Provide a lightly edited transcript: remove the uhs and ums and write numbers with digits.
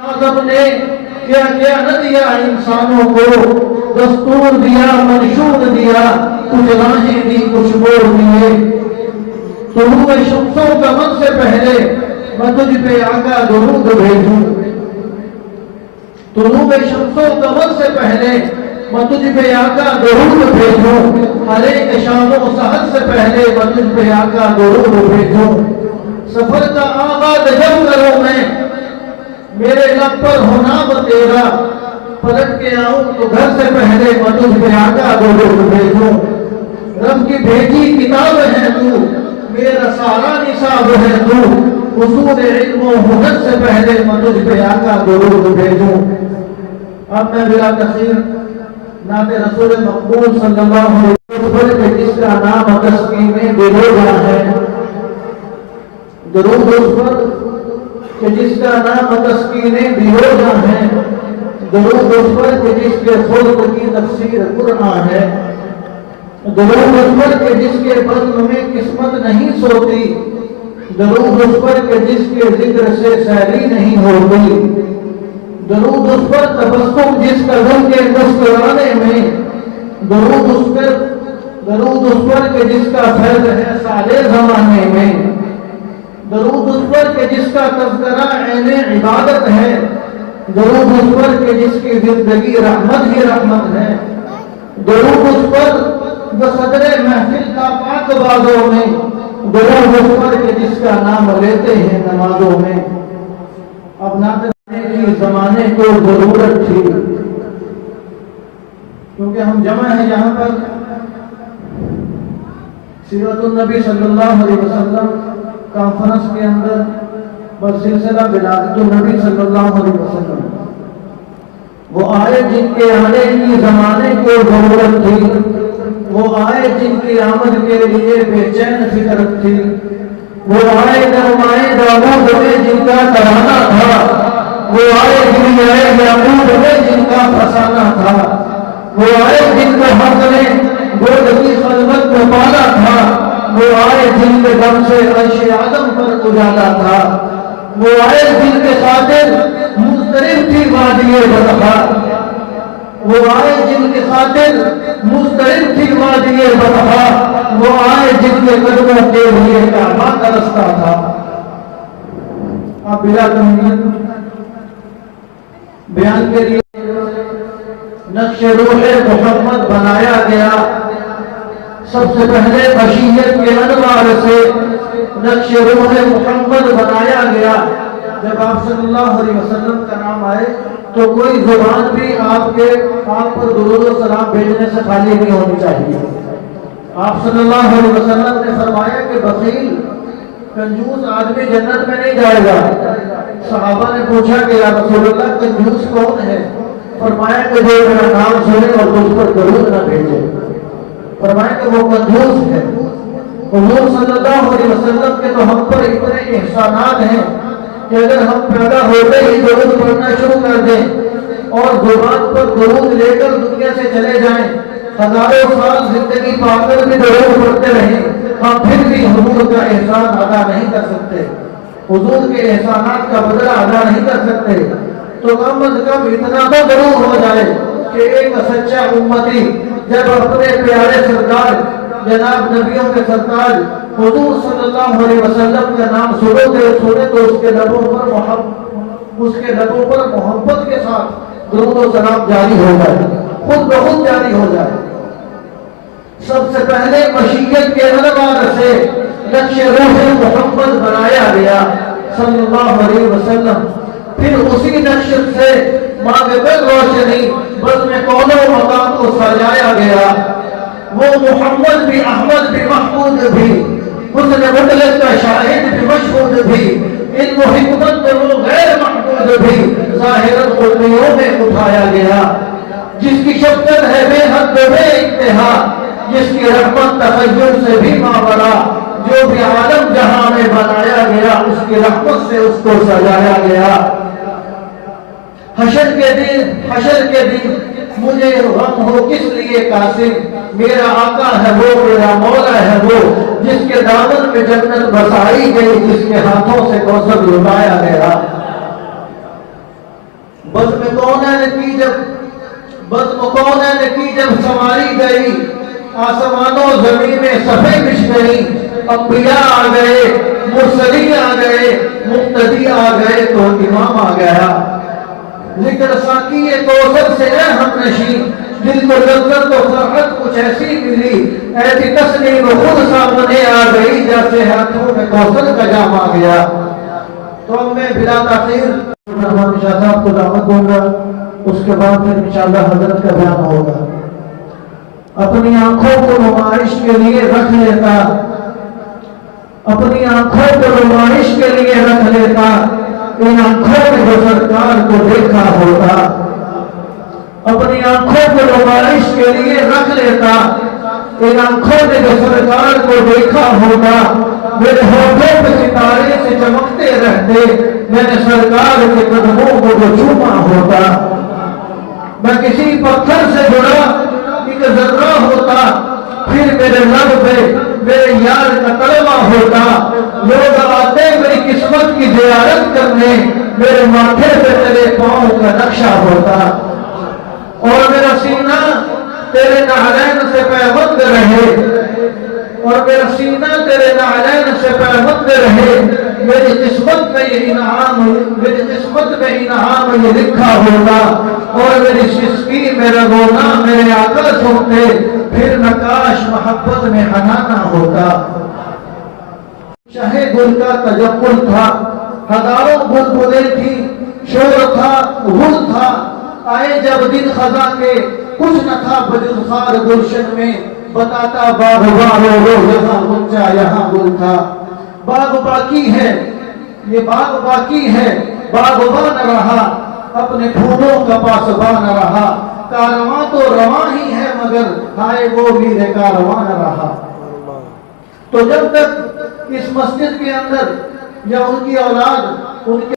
آدم نے کیا کیا نہ دیا انسانوں کو، دستور دیا، منشور دیا، کچھ راہیں دی، کچھ موڑ دیے۔ طلوع شمس و قمر سے پہلے میں تجھ پہ آقا درود بھیجوں، طلوع شمس و قمر سے پہلے میں تجھ پہ آقا درود بھیجوں، ہر ایک شام و سحر سے پہلے میں تجھ پہ آقا درود بھیجوں۔ سفر کا آغاز جب کروں میں، میرے لب پر ہو نام تیرا، پلٹ کے آؤں تو گھر سے پہلے میں تجھ پہ آقا درود بھیجوں۔ رب کی بھیجی کتاب ہے تو، میرا سارا نصاب ہے تو، حصول علم و ہنر سے پہلے میں تجھ پہ آقا درود بھیجوں۔ اب میں بلا تخیر نعت رسول مقبول صلی اللہ علیہ وسلم کہ جس کا نام تسکین دلوجہ ہے، درود اس پر کہ جس کا نام تسکین دلوجہ ہے، درود اس پر کہ جس کے خلق کی تفسیر قرآن ہے، درود اس پر کہ جس کے بزم میں قسمت نہیں سوتی، درود اس پر کہ جس کے ذکر سے سیری نہیں ہوتی، درود اس پر تبسم جس قدم کے مسکرانے میں، درود اس پر کہ جس کا فیض ہے سارے زمانے میں، درود اس پر کہ جس کا تذکرہ عین عبادت ہے، درود اس پر کہ جس کی زندگی رحمت ہی رحمت ہے، درود اس پر بصدر محفل کا پاک بازوں میں، درود اس پر کہ جس کا نام لیتے ہیں نمازوں میں۔ اب نعت کی زمانے کو ضرورت تھی، کیونکہ ہم جمع ہیں یہاں پر سیرت النبی صلی اللہ علیہ وسلم کانفرنس کے اندر بسلسلہ ولادت النبی صلی اللہ علیہ وسلم، وہ آئے جن کے آنے کی زمانے کو ضرورت تھی، وہ آئے جن کی آمد کے لیے بے چین فکرت تھی، وہ آئے نرمائے داود میں جن کا ترانہ تھا، وہ آئے گریائے یعقوب میں جن کا فسانہ تھا، وہ آئے جن کو حق نے گود کی خلوت میں پالا تھا، وہ آئے جن کے دم سے عرش آدم پر اجالا تھا، وہ آئے جن کے خاطر مضطرب تھی وادی بطحا، وہ آئے جن کے خاطر مضطرب تھی وادی بطحا، وہ آئے جن کے قدموں کے لیے کعبہ کا رستہ تھا۔ اب بلا تمہید بیان کے لیے نقش روح محمد بنایا گیا، سب سے پہلے بشیت کے انوار سے نقش روح محمد بنایا گیا۔ جب آپ صلی اللہ علیہ وسلم کا نام آئے تو کوئی زبان بھی آپ پر درود و سلام بھیجنے سے خالی نہیں ہونی چاہیے۔ آپ صلی اللہ علیہ وسلم نے فرمایا کہ بخیل کنجوس آدمی جنت میں نہیں جائے گا۔ صحابہ نے پوچھا کہ یا رسول اللہ کنجوس کون ہے؟ فرمایا کہ جو میرا نام سنے اور مجھ پر درود نہ بھیجے، فرمایا کہ وہ کنجوس ہے۔ حضور صلی اللہ علیہ وسلم کے تو ہم پر اتنے احسانات ہیں کہ اگر ہم پیدا ہوتے ہی درود پڑھنا شروع کر دیں اور زبان پر درود لے کر دنیا سے چلے جائیں، ہزاروں سال زندگی پا کر بھی درود پڑھتے رہیں، ہم پھر بھی حضور کا احسان ادا نہیں کر سکتے، حضور کے احسانات کا بدلہ ادا نہیں کر سکتے۔ تو کم از کم اتنا تو ضرور ہو جائے کہ ایک سچا امتی جب اپنے پیارے سرکار جناب نبیوں کے سرکار حضور صلی اللہ علیہ وسلم کا نام سنے تو اس کے لبوں پر محبت کے ساتھ درود و سلام جاری ہو جائے، خود بخود جاری ہو جائے۔ سب سے پہلے مشیت کے انوار سے نقش روح محمد بنایا گیا صلی اللہ علیہ وسلم، پھر اسی نقش سے ماغبر روشنی بزم کون و مقام کو سجایا گیا۔ وہ محمد بھی، احمد بھی، محمود بھی، حسن مطلق کا شاہد بھی، مشہود بھی، علم و حکمت میں وہ غیر محمود بھی ظاہراً قلبیوں میں اٹھایا گیا۔ جس کی شفقت ہے بے حد بے انتہا، جس کی رحمت تخیل سے بھی ماورا، جو بھی عالم جہاں میں بنایا گیا اس کی رحمت سے اس کو سجایا گیا۔ حشر کے دن مجھے غم ہو کس لیے قاسم، میرا آقا ہے وہ، میرا مولا ہے وہ، جس کے دامن میں جنت بسائی گئی، جس کے ہاتھوں سے کوثر لٹایا گیا۔ بزم کونین کی جب سواری گئی، آسمانوں زمین میں صفیں بچھ گئی، انبیاء آ گئے، مرسلین آ گئے، مقتدی آ گئے تو امام آ گیا۔ ذکر ساقی کوثر سے اے ہم نشین، دل کو لذت و فرحت کچھ ایسی ملی، ایسی تسلیم خود سامنے آ گئی جیسے ہاتھوں میں کوثر کا جام آ گیا۔ تو اب میں بلا تاخیر رحمان شاہ صاحب کو دعوت دوں گا، اس کے بعد پھر انشاءاللہ حضرت کا بیان ہوگا۔ اپنی آنکھوں کو نمائش کے لیے رکھ لیتا، اپنی آنکھوں کو نمائش کے لیے رکھ لیتا، ان آنکھوں میں جو سرکار کو دیکھا ہوتا۔ اپنی آنکھوں کو نمائش کے لیے رکھ لیتا، ان آنکھوں نے جو سرکار کو دیکھا ہوتا۔ میرے ہونٹوں پہ ستارے سے چمکتے رہتے، میں نے سرکار کے قدموں کو جو چوما ہوتا۔ میں کسی پتھر سے جڑا ایک ذرہ ہوتا، پھر میرے لب پہ میرے یار کا کلمہ ہوتا۔ لوگ آتے میری قسمت کی زیارت کرنے، میرے ماتھے پہ تیرے پاؤں کا نقشہ ہوتا۔ اور میرا سینہ تیرے نعلین سے پیوند رہے، اور میرا سینہ تیرے نعلین سے پیوند رہے۔ میری قسمت میں یہ انعام، میری قسمت میں انعام یہ لکھا ہوتا۔ اور میری سسکی میرا رونا میرے آقا سنتے، پھر نقاش محبت میں حنانا ہوتا۔ شاہ گل کا تجمل تھا، ہزاروں بلبلیں تھی، شور تھا، غل تھا۔ آئے جب دن خزاں کے، کچھ نہ تھا بجز خار گلشن میں، بتاتا باغ رو یہاں غنچہ یہاں گل تھا۔ باغ باقی ہے، یہ باغ باقی ہے، باغباں نہ رہا، اپنے پھولوں کا پاسباں نہ رہا۔ کارواں تو رواں ہی ہے مگر ہائے وہ میر کارواں نہ رہا۔ تو جب تک اس مسجد کے اندر یا ان کی اولاد ان کے